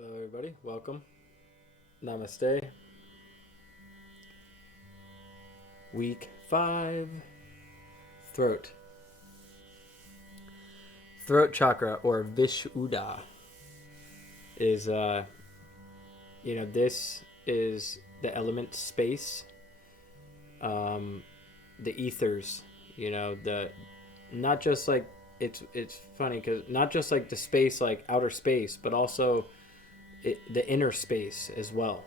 Hello, everybody. Welcome. Namaste. Week 5. Throat. Throat chakra, or Vishuddha, is, this is the element space, the ethers, not just like, it's funny because not just like the space, like outer space, but also the inner space as well.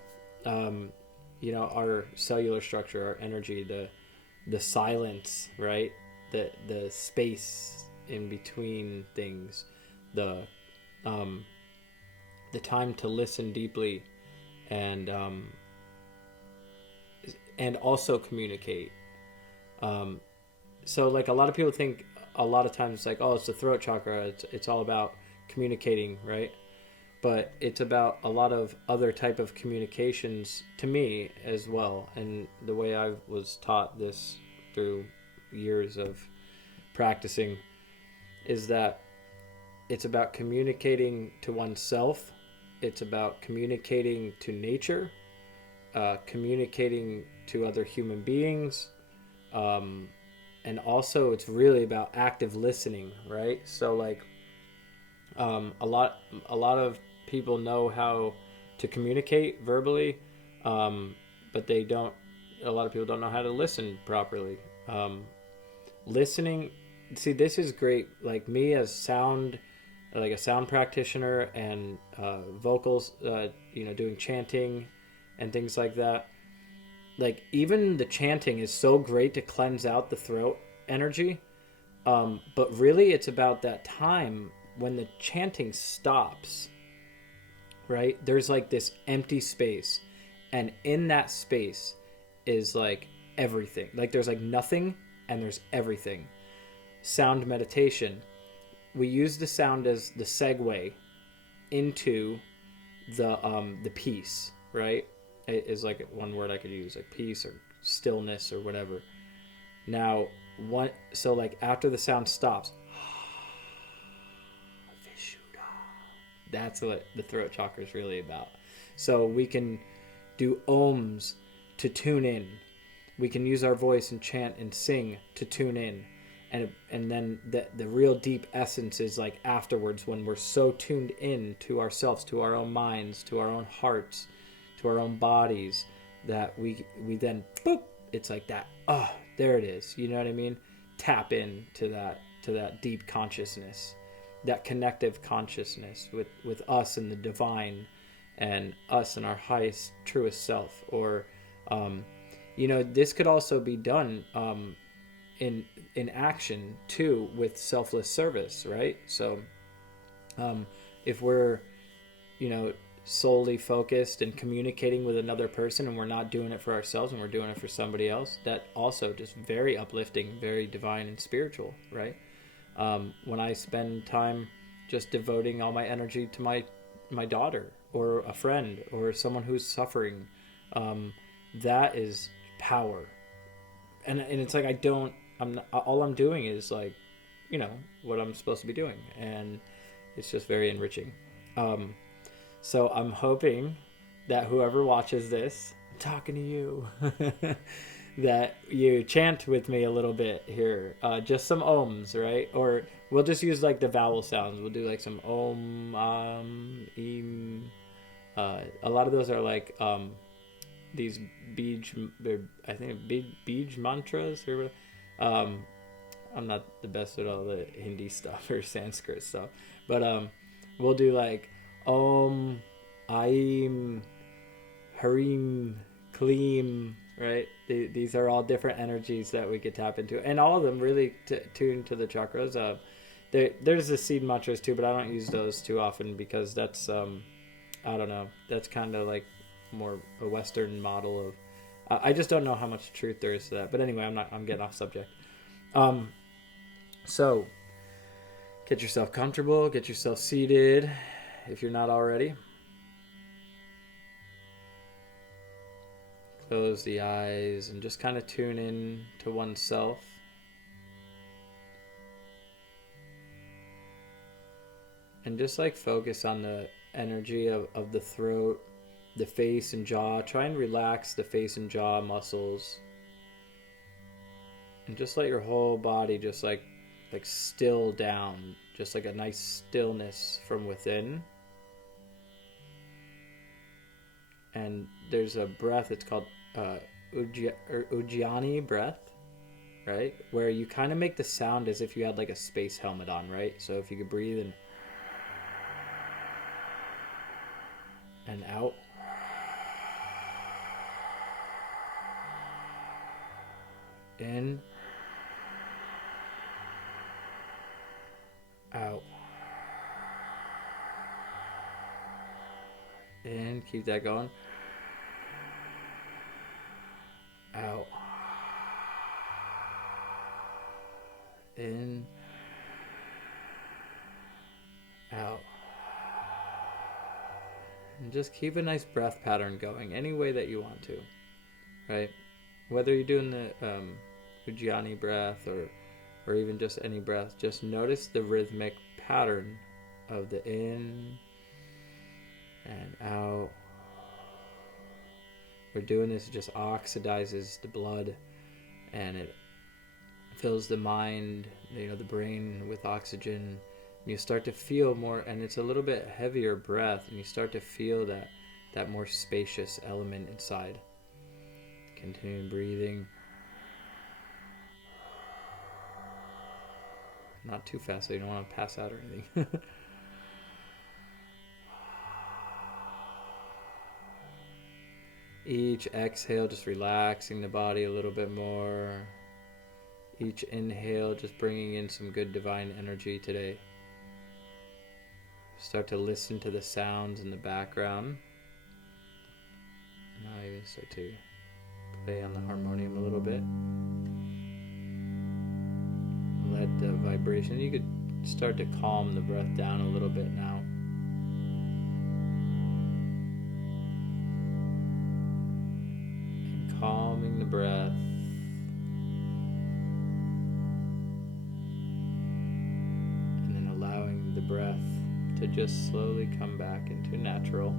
Our cellular structure, our energy, the silence, right? The space in between things, the time to listen deeply, and also communicate. So like a lot of people think a lot of times like, oh, it's the throat chakra. It's all about communicating, right? But it's about a lot of other type of communications to me as well. And the way I was taught this through years of practicing is that it's about communicating to oneself. It's about communicating to nature, communicating to other human beings. And also it's really about active listening, right? So like, a lot of people know how to communicate verbally, but they don't. A lot of people don't know how to listen properly. Listening, see, this is great. Like me as like a sound practitioner and vocals, doing chanting and things like that. Like even the chanting is so great to cleanse out the throat energy, but really it's about that time when the chanting stops, right? There's like this empty space, and in that space is like everything. Like there's like nothing and there's everything. Sound meditation, we use the sound as the segue into the peace, right? It is like one word I could use, like peace or stillness or whatever. Now, so like after the sound stops, that's what the throat chakra is really about. So we can do ohms to tune in. We can use our voice and chant and sing to tune in. And then the real deep essence is like afterwards, when we're so tuned in to ourselves, to our own minds, to our own hearts, to our own bodies, that we then, boop, it's like that. Oh, there it is. You know what I mean? Tap in to that deep consciousness, that connective consciousness with us and the divine, and us and our highest, truest self. Or, this could also be done in action too, with selfless service, right? So, if we're, solely focused and communicating with another person, and we're not doing it for ourselves and we're doing it for somebody else, that also just very uplifting, very divine and spiritual, right? When I spend time just devoting all my energy to my daughter or a friend or someone who's suffering, that is power. And it's like all I'm doing is like, what I'm supposed to be doing, and it's just very enriching. So I'm hoping that whoever watches this, I'm talking to you, that you chant with me a little bit here. Just some ohms, right? Or we'll just use like the vowel sounds. We'll do like some om, im. A lot of those are like these I think bij mantras or whatever. I'm not the best at all the Hindi stuff or Sanskrit stuff, but we'll do like om, aim, harim, kleem, right? These are all different energies that we could tap into, and all of them really tune to the chakras. There's the seed mantras too, but I don't use those too often because that's I don't know, that's kind of like more a Western model of. I just don't know how much truth there is to that. But anyway, I'm getting off subject. So get yourself comfortable, get yourself seated if you're not already. Close the eyes and just kind of tune in to oneself. And just like focus on energy of the throat, the face and jaw. Try and relax the face and jaw muscles. And just let your whole body just like still down. Just like a nice stillness from within. And there's a breath, it's called Ujjayi breath, right? Where you kind of make the sound as if you had like a space helmet on, right? So if you could breathe in and out. In. Out. In. Keep that going. Out. In. Out. And just keep a nice breath pattern going any way that you want to, right? Whether you're doing the Gianni Breath or even just any breath, just notice the rhythmic pattern of the in and out. We're doing this, it just oxidizes the blood and it fills the mind, the brain with oxygen. And you start to feel more, and it's a little bit heavier breath, and you start to feel that more spacious element inside. Continue breathing. Not too fast so you don't want to pass out or anything. Each exhale, just relaxing the body a little bit more. Each inhale, just bringing in some good divine energy today. Start to listen to the sounds in the background. Now even start to play on the harmonium a little bit. Let the vibration, you could start to calm the breath down a little bit now. And calming the breath. And then allowing the breath to just slowly come back into natural.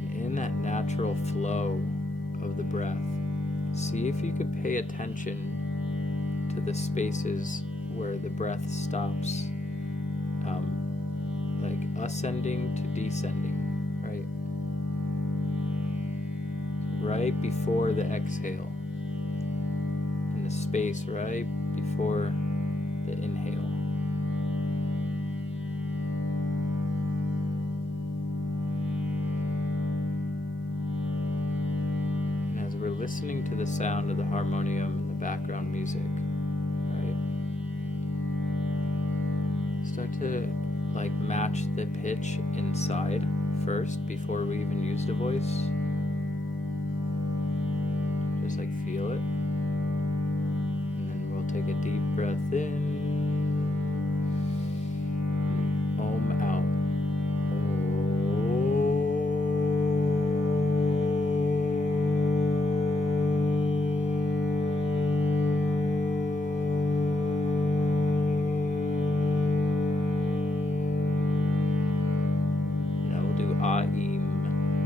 And in that natural flow of the breath, see if you could pay attention to the spaces where the breath stops, like ascending to descending, right? Right before the exhale, and the space right before the inhale. And as we're listening to the sound of the harmonium and the background music, right, start to match the pitch inside first before we even use the voice. Just feel it. Take a deep breath in. Om out. Now we'll do Aim.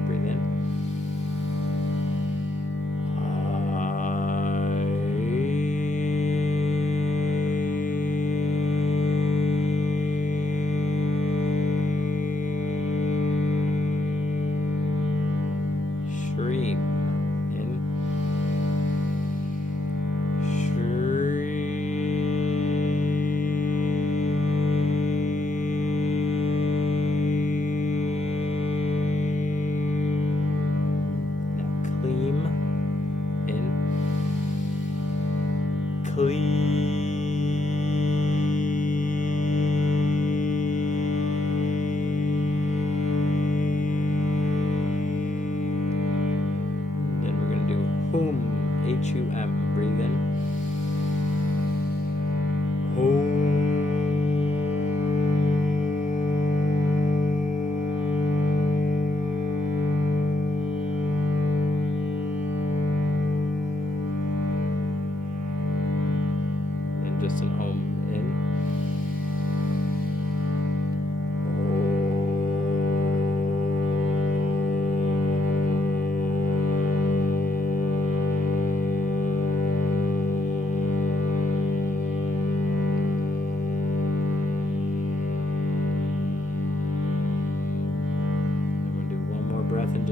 Breathe in.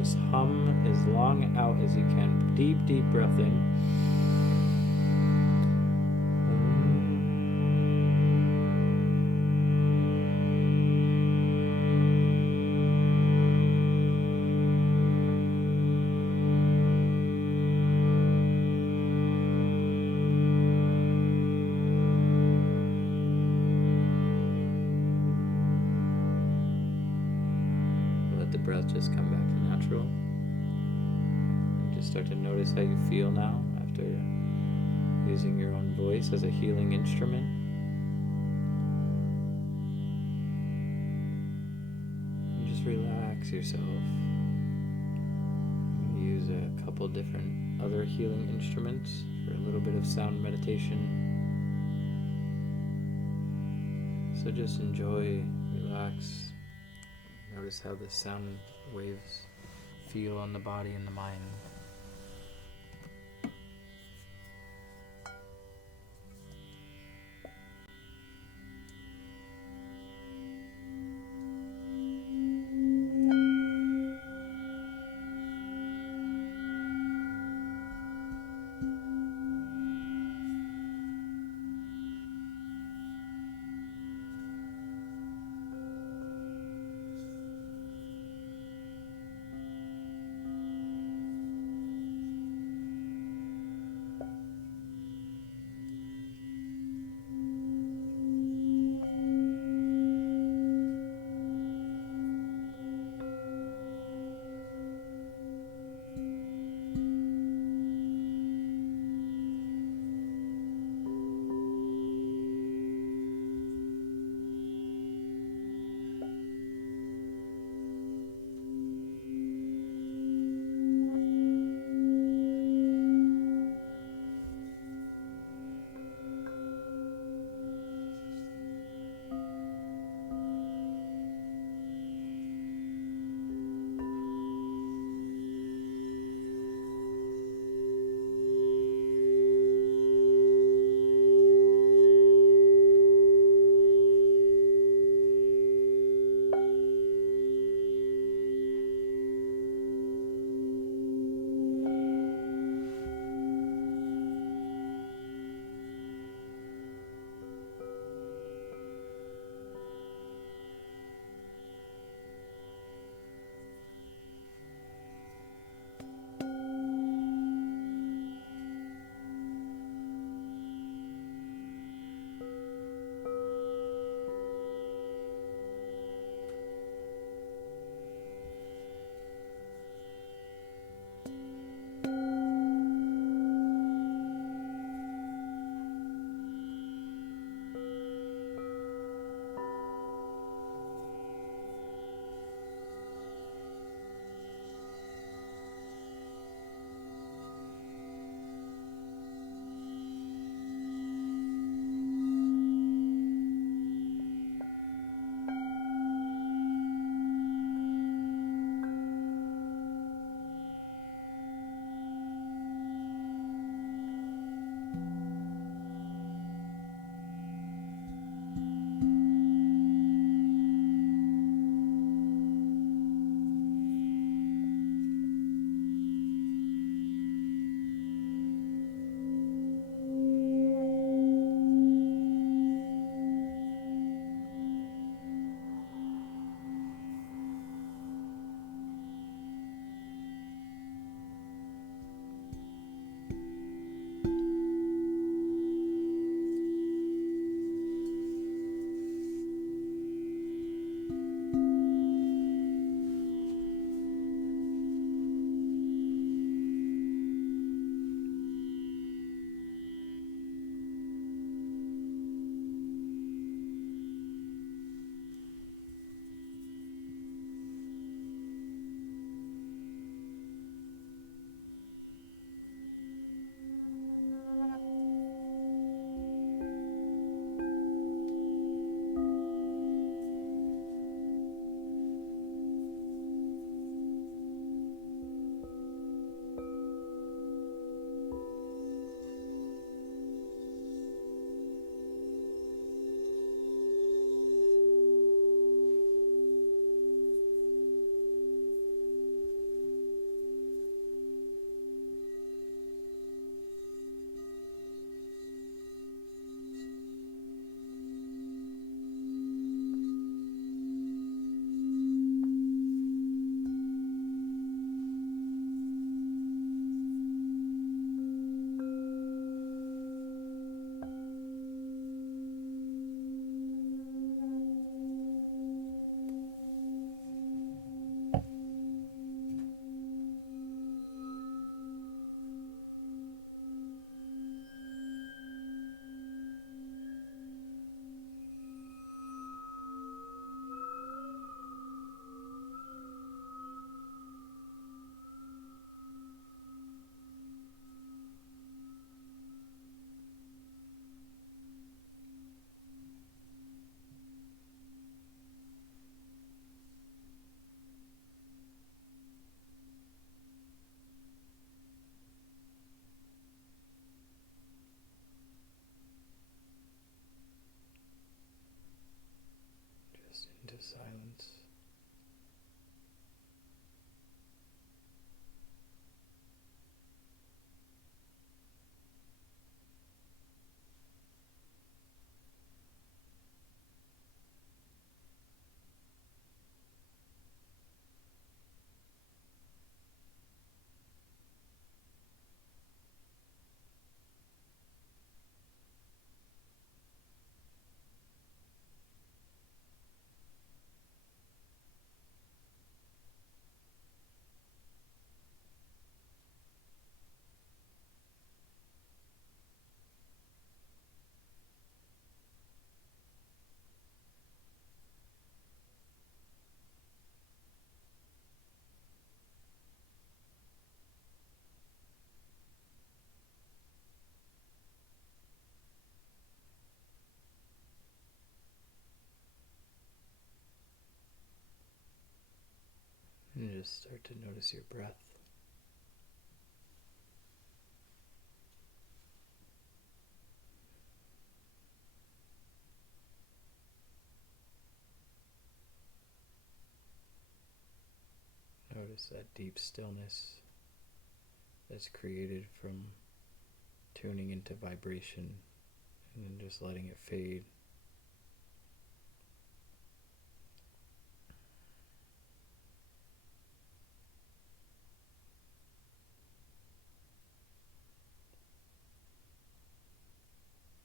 just hum as long out as you can. Deep, deep breath in. Breath just come back natural, and just start to notice how you feel now after using your own voice as a healing instrument. And just relax yourself. I'm going to use a couple different other healing instruments for a little bit of sound meditation. So just enjoy, relax. Notice how the sound waves feel on the body and the mind. silence. And just start to notice your breath. Notice that deep stillness that's created from tuning into vibration and then just letting it fade.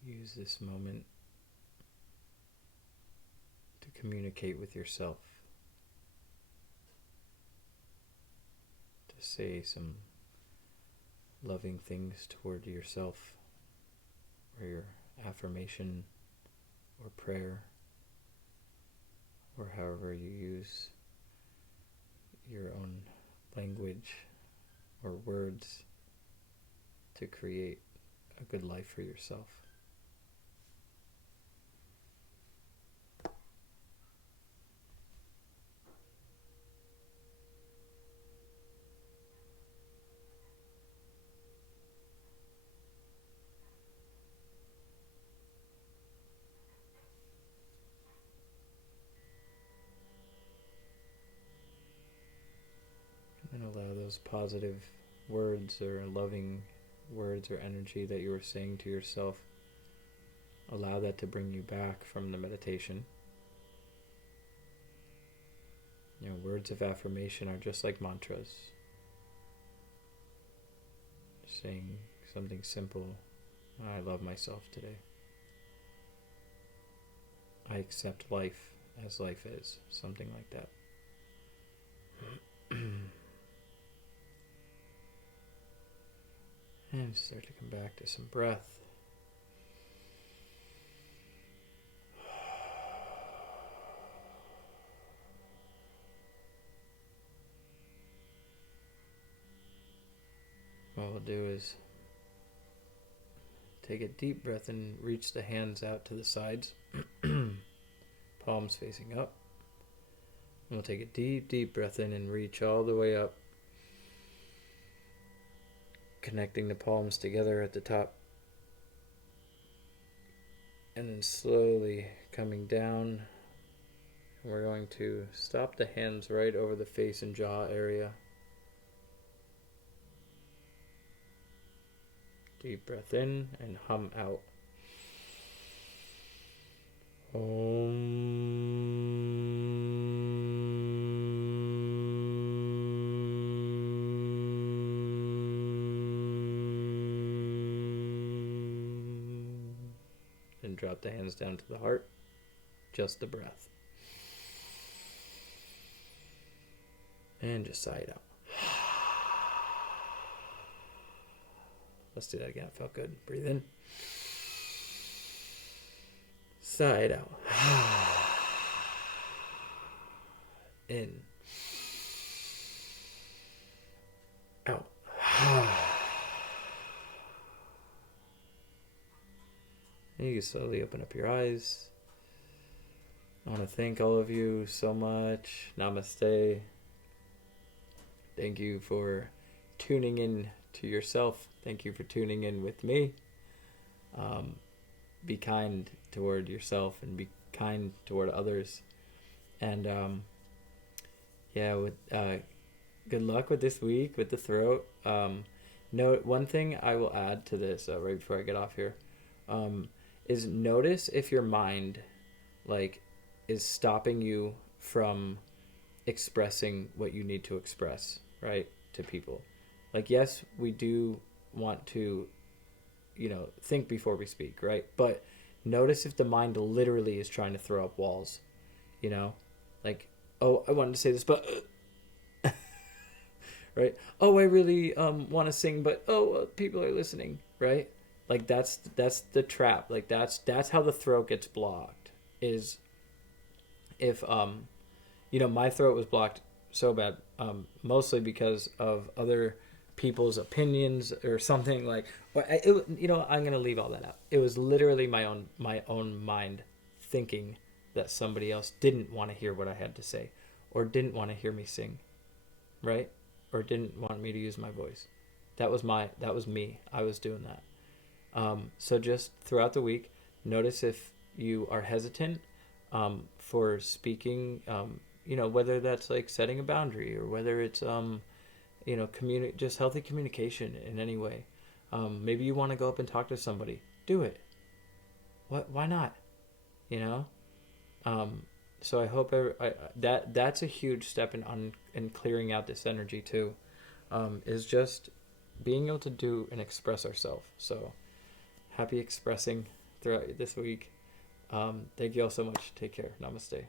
Use this moment to communicate with yourself, to say some loving things toward yourself, or your affirmation or prayer, or however you use your own language or words to create a good life for yourself. And allow those positive words or loving words or energy that you were saying to yourself, allow that to bring you back from the meditation. You know, words of affirmation are just like mantras. Saying something simple, I love myself today. I accept life as life is, something like that. And start to come back to some breath. What we'll do is take a deep breath and reach the hands out to the sides, palms facing up. And we'll take a deep breath in and reach all the way up, connecting the palms together at the top. And then slowly coming down. And we're going to stop the hands right over the face and jaw area. Deep breath in and hum out. And drop the hands down to the heart. Just the breath. And just sigh it out. Let's do that again. It felt good. Breathe in. Sigh it out. In. Out. And you can slowly open up your eyes. I want to thank all of you so much. Namaste. Thank you for tuning in to yourself. Thank you for tuning in with me. Be kind toward yourself and be kind toward others. And yeah, with good luck with this week with the throat. One thing I will add to this right before I get off here, is notice if your mind, like, is stopping you from expressing what you need to express, right, to people. Like, yes, we do want to, think before we speak, right? But notice if the mind literally is trying to throw up walls, like, oh, I wanted to say this, but right? Oh, I really want to sing, but people are listening, right? Like, that's the trap. Like, that's how the throat gets blocked. Is if my throat was blocked so bad, mostly because of other people's opinions or something, like, I'm gonna leave all that out. It was literally my own mind thinking that somebody else didn't want to hear what I had to say, or didn't want to hear me sing, right? Or didn't want me to use my voice. That was me. I was doing that. So just throughout the week, notice if you are hesitant for speaking, whether that's like setting a boundary, or whether it's, just healthy communication in any way. Maybe you want to go up and talk to somebody. Do it. Why not? So I hope that's a huge step in clearing out this energy too, is just being able to do and express ourselves. So happy expressing throughout this week. Thank you all so much. Take care. Namaste.